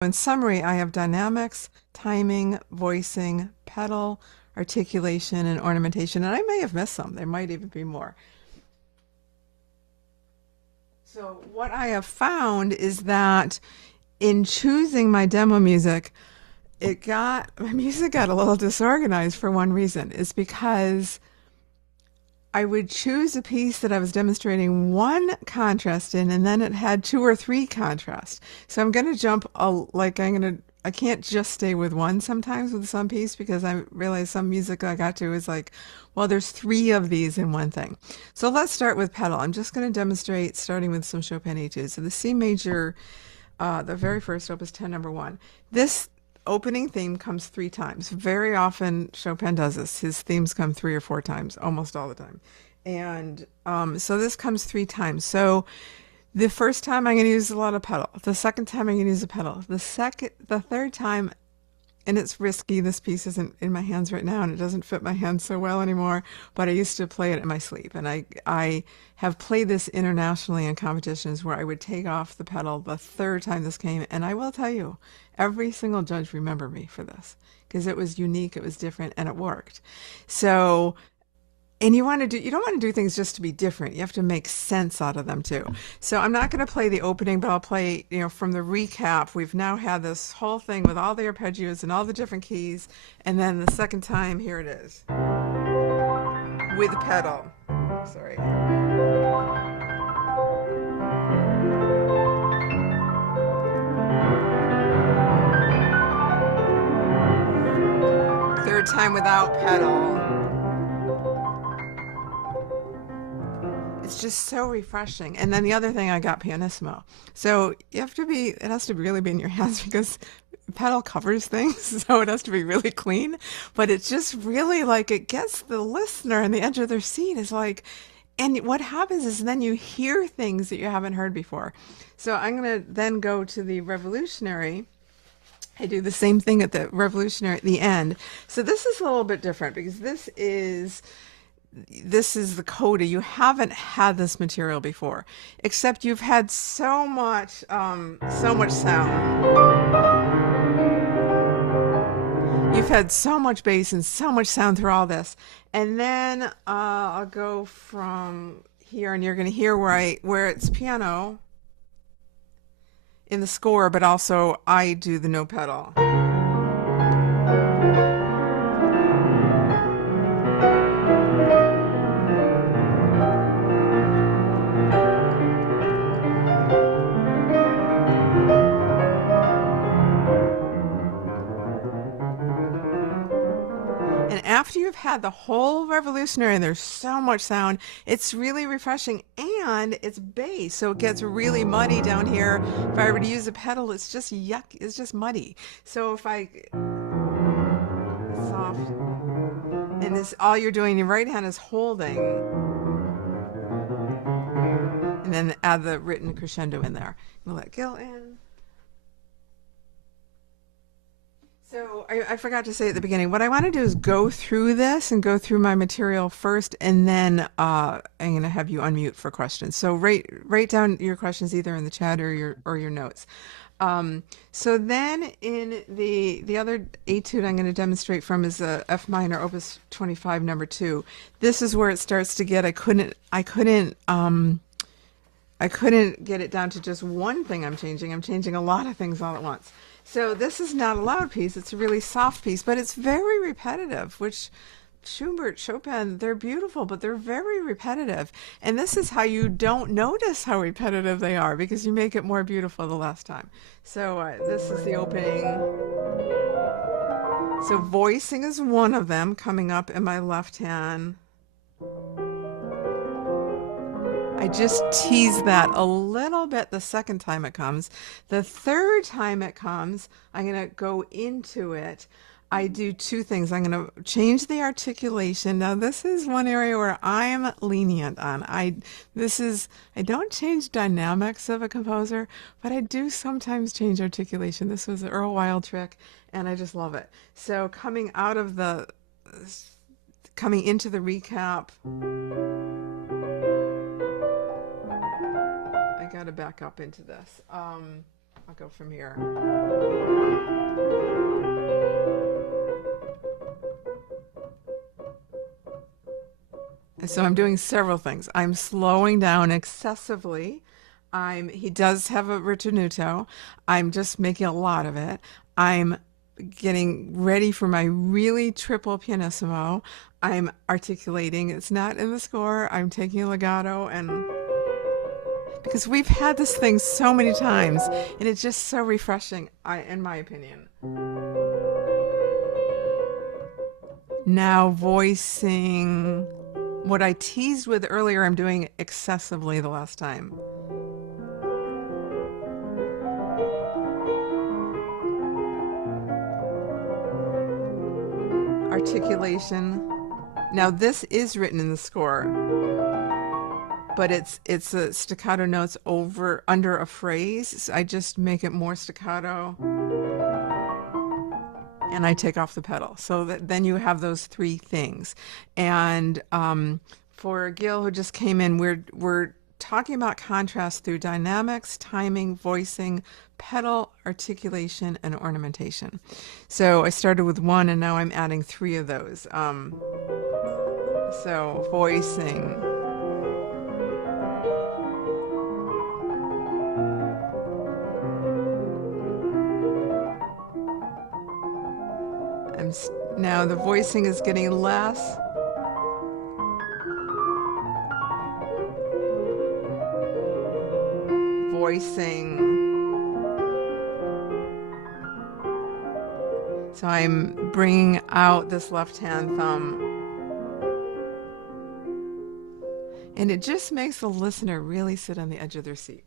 In summary, I have dynamics, timing, voicing, pedal, articulation, and ornamentation. And I may have missed some. There might even be more. So what I have found is that in choosing my demo music, my music got a little disorganized for one reason. Is because I would choose a piece that I was demonstrating one contrast in, and then it had two or three contrasts. So I'm going to I can't just stay with one sometimes with some piece because I realize some music I got to is like, well, there's three of these in one thing. So let's start with pedal. I'm just going to demonstrate starting with some Chopin etudes. So the C major, the very first opus 10, number 1. This opening theme comes three times. Very often Chopin does this. His themes come three or four times, almost all the time. And so this comes three times. So the first time I'm going to use a lot of pedal. The second time I'm going to use a pedal. The third time, and it's risky. This piece isn't in my hands right now, and it doesn't fit my hands so well anymore. But I used to play it in my sleep, and I have played this internationally in competitions where I would take off the pedal the third time this came, and I will tell you, every single judge remembered me for this because it was unique, it was different, and it worked. So and you don't want to do things just to be different. You have to make sense out of them too. So I'm not going to play the opening, but I'll play, from the recap. We've now had this whole thing with all the arpeggios and all the different keys. And then the second time, here it is with pedal. Sorry. Third time without pedal. It's just so refreshing. And then the other thing, I got pianissimo. So it has to really be in your hands because pedal covers things, so it has to be really clean. But it's just really like it gets the listener on the edge of their seat. Is like, and what happens is then you hear things that you haven't heard before. So I'm gonna then go to the revolutionary. I do the same thing at the revolutionary at the end. So this is a little bit different because this is the coda. You haven't had this material before, except you've had so much sound. You've had so much bass and so much sound through all this, and then I'll go from here, and you're going to hear where it's piano in the score, but also I do the no pedal. And after you've had the whole revolutionary and there's so much sound, it's really refreshing and it's bass. So it gets really muddy down here. If I were to use a pedal, it's just yuck. It's just muddy. So if I soft and this all you're doing, your right hand is holding and then add the written crescendo in there. I'm gonna let Gil in. So I forgot to say at the beginning, what I want to do is go through this and go through my material first, and then I'm going to have you unmute for questions. So write down your questions either in the chat or your notes. So then in the other etude I'm going to demonstrate from is a F minor, Opus 25, number 2. This is where it starts to get. I couldn't get it down to just one thing I'm changing. I'm changing a lot of things all at once. So this is not a loud piece. It's a really soft piece, but it's very repetitive, which Schubert, Chopin, they're beautiful, but they're very repetitive. And this is how you don't notice how repetitive they are because you make it more beautiful the last time. So this is the opening. So voicing is one of them coming up in my left hand. I just tease that a little bit the second time it comes. The third time it comes, I'm going to go into it. I do two things. I'm going to change the articulation. Now, this is one area where I'm lenient on. I don't change dynamics of a composer, but I do sometimes change articulation. This was an Earl Wild trick, and I just love it. So coming into the recap, I got to back up into this. I'll go from here. So I'm doing several things. I'm slowing down excessively. He does have a ritenuto. I'm just making a lot of it. I'm getting ready for my really triple pianissimo. I'm articulating. It's not in the score. I'm taking a legato, and because we've had this thing so many times and it's just so refreshing, in my opinion. Now voicing what I teased with earlier, I'm doing excessively the last time. Articulation. Now this is written in the score, but it's a staccato notes under a phrase. So I just make it more staccato, and I take off the pedal. So then you have those three things. And for Gil, who just came in, we're talking about contrast through dynamics, timing, voicing, pedal, articulation, and ornamentation. So I started with one, and now I'm adding three of those. So voicing. Now the voicing is getting less. Voicing. So I'm bringing out this left-hand thumb. And it just makes the listener really sit on the edge of their seat.